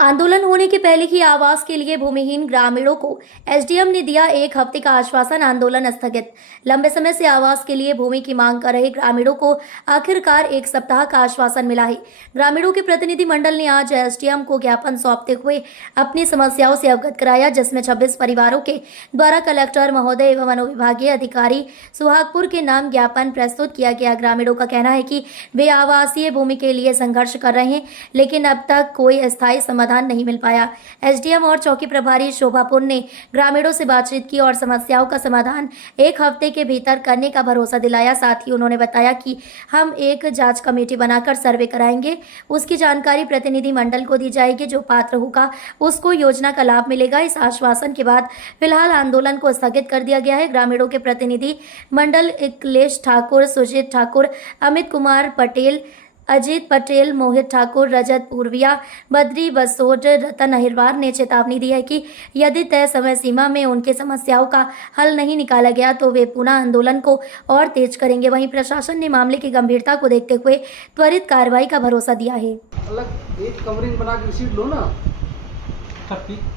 आंदोलन होने के पहले ही आवास के लिए भूमिहीन ग्रामीणों को एसडीएम ने दिया 1 हफ्ते का आश्वासन। आंदोलन स्थगित। लंबे समय से आवास के लिए भूमि की मांग कर रहे ग्रामीणों को आखिरकार 1 सप्ताह का आश्वासन मिला है। ग्रामीणों के प्रतिनिधि मंडल ने आज एसडीएम को ज्ञापन सौंपते हुए अपनी समस्याओं से अवगत कराया, जिसमें 26 परिवारों के द्वारा कलेक्टर महोदय एवं अनुविभागीय अधिकारी सुहागपुर के नाम ज्ञापन प्रस्तुत किया गया। ग्रामीणों का कहना है कि वे आवासीय भूमि के लिए संघर्ष कर रहे हैं, लेकिन अब तक कोई अस्थायी समाधान नहीं मिल पाया। एसडीएम और चौकी प्रभारी शोभापुर ने ग्रामीणों से बातचीत की और समस्याओं का समाधान 1 हफ्ते के भीतर करने का भरोसा दिलाया। साथ ही उन्होंने बताया कि हम एक जांच कमेटी बनाकर सर्वे कराएंगे, उसकी जानकारी प्रतिनिधि मंडल को दी जाएगी। जो पात्र होगा उसको योजना का लाभ मिलेगा। इस आश्वासन के बाद फिलहाल आंदोलन को स्थगित कर दिया गया है। ग्रामीणों के प्रतिनिधि मंडल अखिलेश ठाकुर, सुजीत ठाकुर, अमित कुमार पटेल, अजीत पटेल, मोहित ठाकुर, रजत पूर्विया, बद्री बसोड, रतन अहिरवार ने चेतावनी दी है कि यदि तय समय सीमा में उनकी समस्याओं का हल नहीं निकाला गया तो वे पुनः आंदोलन को और तेज करेंगे। वहीं प्रशासन ने मामले की गंभीरता को देखते हुए त्वरित कार्रवाई का भरोसा दिया है। अलग एक कवरिंग बना के रिसीट लो ना,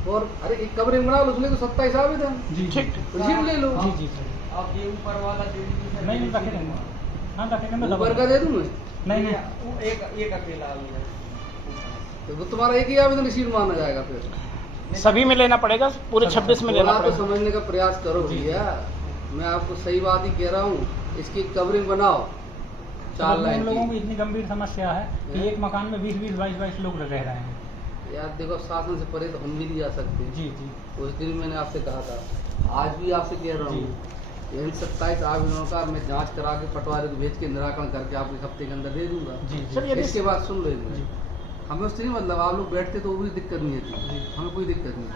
और अरे एक कवरिंग बना लो, उसमें तो 27 आवेदन ठीक रिसीट ले लो। जी आप ये ऊपर वाला दे दीजिए। नहीं रखेंगे। हाँ रखेंगे। ऊपर का दे दूं मैं? नहीं वो एक अकेला आवेदन, तो वो तुम्हारा एक ही आवेदन रिसीट माना जाएगा। फिर सभी में लेना पड़ेगा, पूरे 26 में लेना तो पड़ेगा। समझने का प्रयास करो भैया, मैं आपको सही बात ही कह रहा हूँ। इसकी कवरिंग बनाओ 4 लाइन लोगों की की। इतनी गंभीर समस्या है कि एक मकान में 20-20, 22-22 लोग रह रहे हैं। यार देखो, शासन से परे तो हम भी नहीं जा सकते। जी उस दिन मैंने आपसे कहा था, आज भी आपसे कह रहा हूँ, इन 27 आवेदनों का मैं जांच करा के पटवारी को भेज के निराकरण करके आपको 1 हफ्ते के अंदर दे दूंगा। जी। इसके बाद सुन लो, हमें उससे नहीं मतलब, आप लोग बैठते तो वो भी दिक्कत नहीं थी, हमें कोई दिक्कत नहीं थी।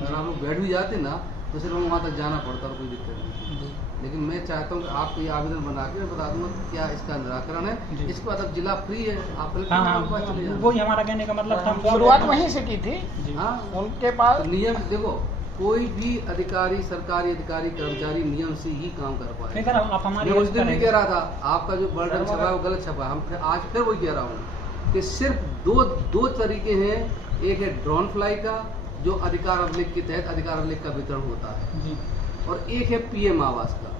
अगर आप लोग बैठ भी जाते ना तो सिर्फ हमें वहाँ तक जाना पड़ता और कोई दिक्कत नहीं थी। लेकिन मैं चाहता हूँ कि आपको ये आवेदन बना के बता दूंगा क्या इसका निराकरण है। इसके बाद अब जिला फ्री है, आप वही हमारा कहने का मतलब था। शुरुआत वहीं से की थी। हाँ, उनके पास नियम देखो, कोई भी अधिकारी, सरकारी अधिकारी, कर्मचारी नियम से ही काम कर पाए। मैं उस दिन भी कह रहा था, आपका जो बर्डन छपा है वो गलत छपा है। हम आज फिर वही कह रहा हूँ कि सिर्फ दो तरीके हैं। एक है ड्रोन फ्लाई का, जो अधिकार अभिलेख के तहत अधिकार अभिलेख का वितरण होता है जी, और एक है पीएम आवास का।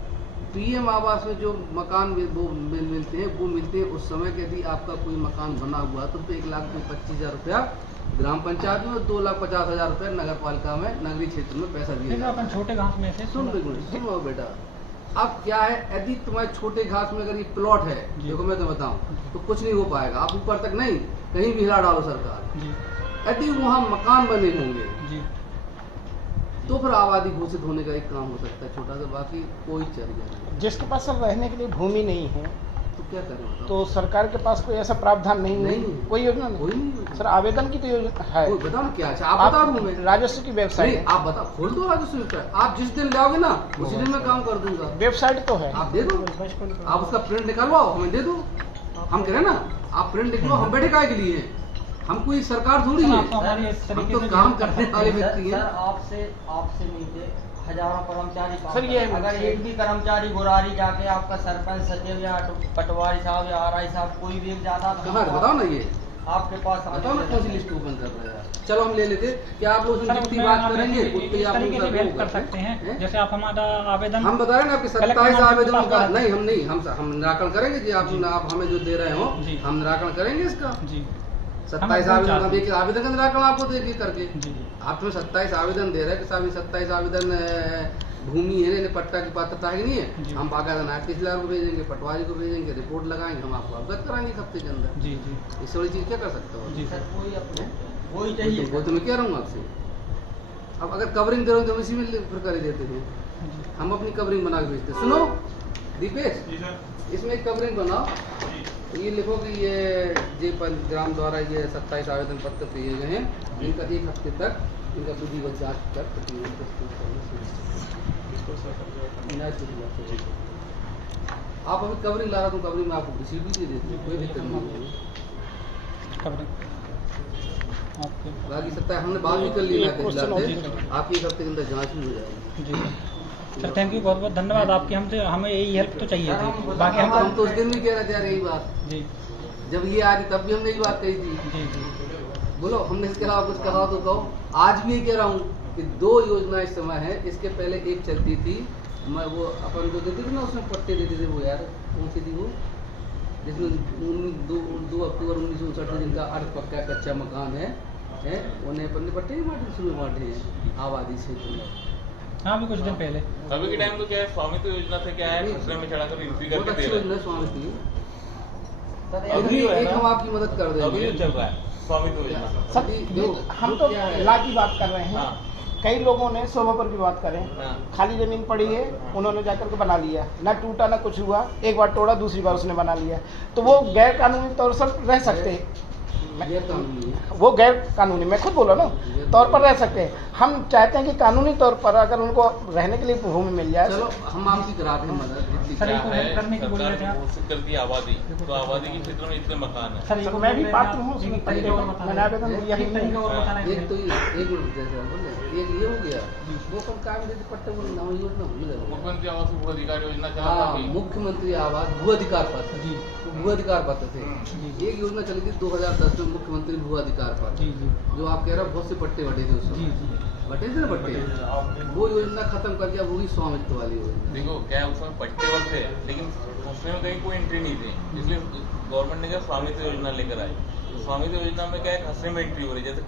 पीएम आवास में जो मकान वो मिलते हैं, वो मिलते हैं उस समय कि यदि आपका कोई मकान बना हुआ तो 1,25,000 रुपया ग्राम पंचायत में, 2,50,000 रुपये नगर पालिका में, नगरीय क्षेत्र में पैसा दिया। अपन छोटे घास में से सुनो बेटा, अब क्या है, यदि तुम्हारे छोटे घास में अगर ये प्लॉट है, देखो मैं तो बताऊं, तो कुछ नहीं हो पाएगा। आप ऊपर तक नहीं, कहीं भी हिला डालो सरकार। यदि वहाँ मकान बने होंगे तो फिर आबादी घोषित होने का एक काम हो सकता है छोटा सा, बाकी कोई चर्चा नहीं। जिसके पास सर रहने के लिए भूमि नहीं है तो क्या करें? तो सरकार के पास कोई ऐसा प्रावधान नहीं कोई योजना नहीं। कोई नहीं सर, आवेदन की तो योजना है। बताओ ना क्या है, आप बता दूं मैं। राजस्व की वेबसाइट है, आप बताओ, खोल दो राजस्व वेबसाइट। आप जिस दिन लाओगे ना उसी दिन मैं काम कर दूंगा। वेबसाइट तो है, आप दे दो, आप उसका प्रिंट निकालवाओ, हमें दे दो। हम कह रहे ना, आप प्रिंट निकलवाओ, हम बैठे काय के लिए हैं? हम कोई सरकार थोड़ी है, हम तो काम करने वाले व्यक्ति हैं। आपसे नीचे हजारों कर्मचारी काम सर, ये अगर एक भी कर्मचारी गुरारी जाके आपका सरपंच, सचिव या पटवारी साहब या आरआई साहब कोई भी एक जाता तो बताओ ना, ये आपके पास बताओ ना कौन सी लिस्ट ओपन कर रहे हैं। चलो हम ले लेते, क्या आप लोग जितनी बात करेंगे उतनी आप लोग कर सकते हैं। जैसे आप हमारा आवेदन, हम बता रहे हैं ना, आपके 27 आवेदनों का नहीं, हम निराकरण करेंगे जी। आप हमें जो दे रहे हो हम निराकरण करेंगे इसका। 27 आवेदन का एक आवेदन का निराकरण आपको देंगे करके। आप तो 27 आवेदन दे रहे हैं कि साहब 27 आवेदन भूमि है, पट्टा की पात्रता है कि नहीं है। हम बाकायदा नायब तहसीलदार को भेजेंगे, पटवारी को भेजेंगे, रिपोर्ट लगाएंगे, हम आपको अवगत कराएंगे 1 हफ्ते के अंदर। इससे बड़ी चीज क्या कर सकते हो? वही चाहिए, वो तो मैं कह रहा हूँ आपसे। अब अगर कवरिंग दे रहे हो तो हम इसी में फिर कर देते हैं, हम अपनी कवरिंग बना के भेजते हैं। सुनो दीपेश, इसमें एक कवरिंग बनाओ, ये लिखो कि ये ग्राम द्वारा ये 27 आवेदन पत्र दिए गए हैं, इनका 1 हफ्ते तक इनका विधिवत जांच कर आप अभी कवरिंग ला रहा हूँ, कवरिंग में आपको रिसीट भी दे देते, कोई दिक्कत नहीं है। बाकी 27 हमने बात भी कर ली, आपकी 1 हफ्ते के अंदर जांच भी हो जाएगी। सर थैंक यू, बहुत बहुत धन्यवाद आपकी। हमें यही हेल्प तो चाहिए थी। बाकी हम तो उस दिन भी कह रहे थे यार यही बात, जी जब ये आ रही तब भी हमने यही बात कही थी। जी बोलो, हमने इसके अलावा कुछ कहा तो कहो। आज भी ये कह रहा हूँ कि 2 योजना इस समय है। इसके पहले एक चलती थी, मैं वो अपन जो देती थी ना, उसमें पट्टे देते थे, वो यार कौन सी थी वो, जिसमें 2 अक्टूबर 1959 जिनका अर्ध पक्का कच्चा मकान है उन्हें अपन ने पट्टे ही बांटे, शुरू बांटे हैं आबादी क्षेत्र में। हाँ, भी कुछ दिन पहले अभी के टाइम तो क्या है, स्वामित्व योजना से क्या है, खसरे में चढ़ाकर एंट्री करके दे रहे हैं। स्वामित्व अभी एक हम आपकी मदद कर अभी देंगे। जो चल रहा है स्वामित्व योजना। सर हम तो ला की बात कर रहे हैं। हाँ। कई लोगों ने शोभा पर की बात करें, हाँ। खाली जमीन पड़ी है, उन्होंने जाकर के बना लिया, ना टूटा ना कुछ हुआ, एक बार तोड़ा दूसरी बार उसने बना लिया, तो वो गैर कानूनी तौर पर रह सकते हैं। गैर कानूनी है वो गैर कानूनी, मैं खुद बोला ना, तौर पर रह सकते हैं। हम चाहते हैं कि कानूनी तौर पर अगर उनको रहने के लिए भूमि मिल जाए। चलो हम आपकी कराते हैं मदद जितनी सर, क्या इनको है, हेल्प करने की बोल रहे थे सरकार आप? ने घोषित कर दी आबादी, तो आबादी के क्षेत्र में इतने मकान है। सर, सर, मैं भी पात्र हूँ उसमें, तरीके और बता मैंने आवेदन रहे हैं। दिया ही एक नहीं। तरीके और बताना है। एक तो एक मिनट जैसे आप बोले, एक ये हो गया, वो सब काम देते पट्टे वो नाम योजना भूल गए। मुख्यमंत्री आवास भू अधिकार योजना चला हाँ, था। मुख्यमंत्री आवास भू अधिकार पत्र, जी। भू अधिकार पत्र थे। एक योजना चली थी 2010 में, मुख्यमंत्री भू अधिकार पत्र, जी जी जो आप कह रहे हो बहुत से पट्टे बटे थे उस जी समय, जी बटे थे ना पट्टे, वो योजना खत्म करके अब होगी स्वामित्व वाली योजना। देखो क्या है, उस समय पट्टे बल थे, लेकिन उसमें कहीं कोई एंट्री नहीं थी, इसलिए गवर्नमेंट ने क्या स्वामित्व योजना लेकर आई। स्वामित्व योजना में क्या है, खसरे में एंट्री हो रही है। जैसे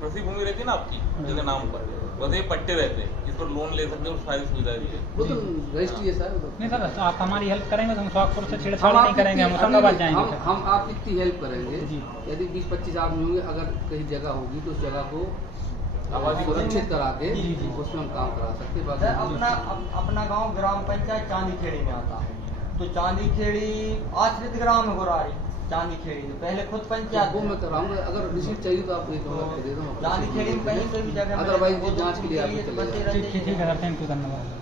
कृषि भूमि रहती है ना आपकी जैसे नाम पर, वैसे ये पट्टे रहते हैं, इस पर लोन ले सकते हो, सारी सुविधा दी है। वो तो रजिस्ट्री है सर। नहीं सर, तो आप हमारी हेल्प करेंगे तो हम सोहागपुर से हम छेड़छाड़ नहीं आपकी करेंगे, हम इतनी- होशंगाबाद जाएंगे। हम आपकी इतनी हेल्प करेंगे, जी। यदि 20-25 आदमी होंगे, अगर कहीं जगह होगी तो उस जगह को आबादी सुरक्षित करा के जी, जी। उसमें हम काम करा सकते हैं। सर, बाकी अपना गांव ग्राम पंचायत चांदी खेड़ी में आता है, तो चांदी खेड़ी आश्रित ग्राम है गोरारी चांदी खेड़ी, तो पहले खुद पंचायत वो मैं कराऊंगा, अगर रिसीट चाहिए तो आपको एक नंबर दे दूँ। चांदी खेड़ी में कहीं पे भी जगह अदरवाइज जांच के लिए आपको ठीक है सर, थैंक यू, धन्यवाद।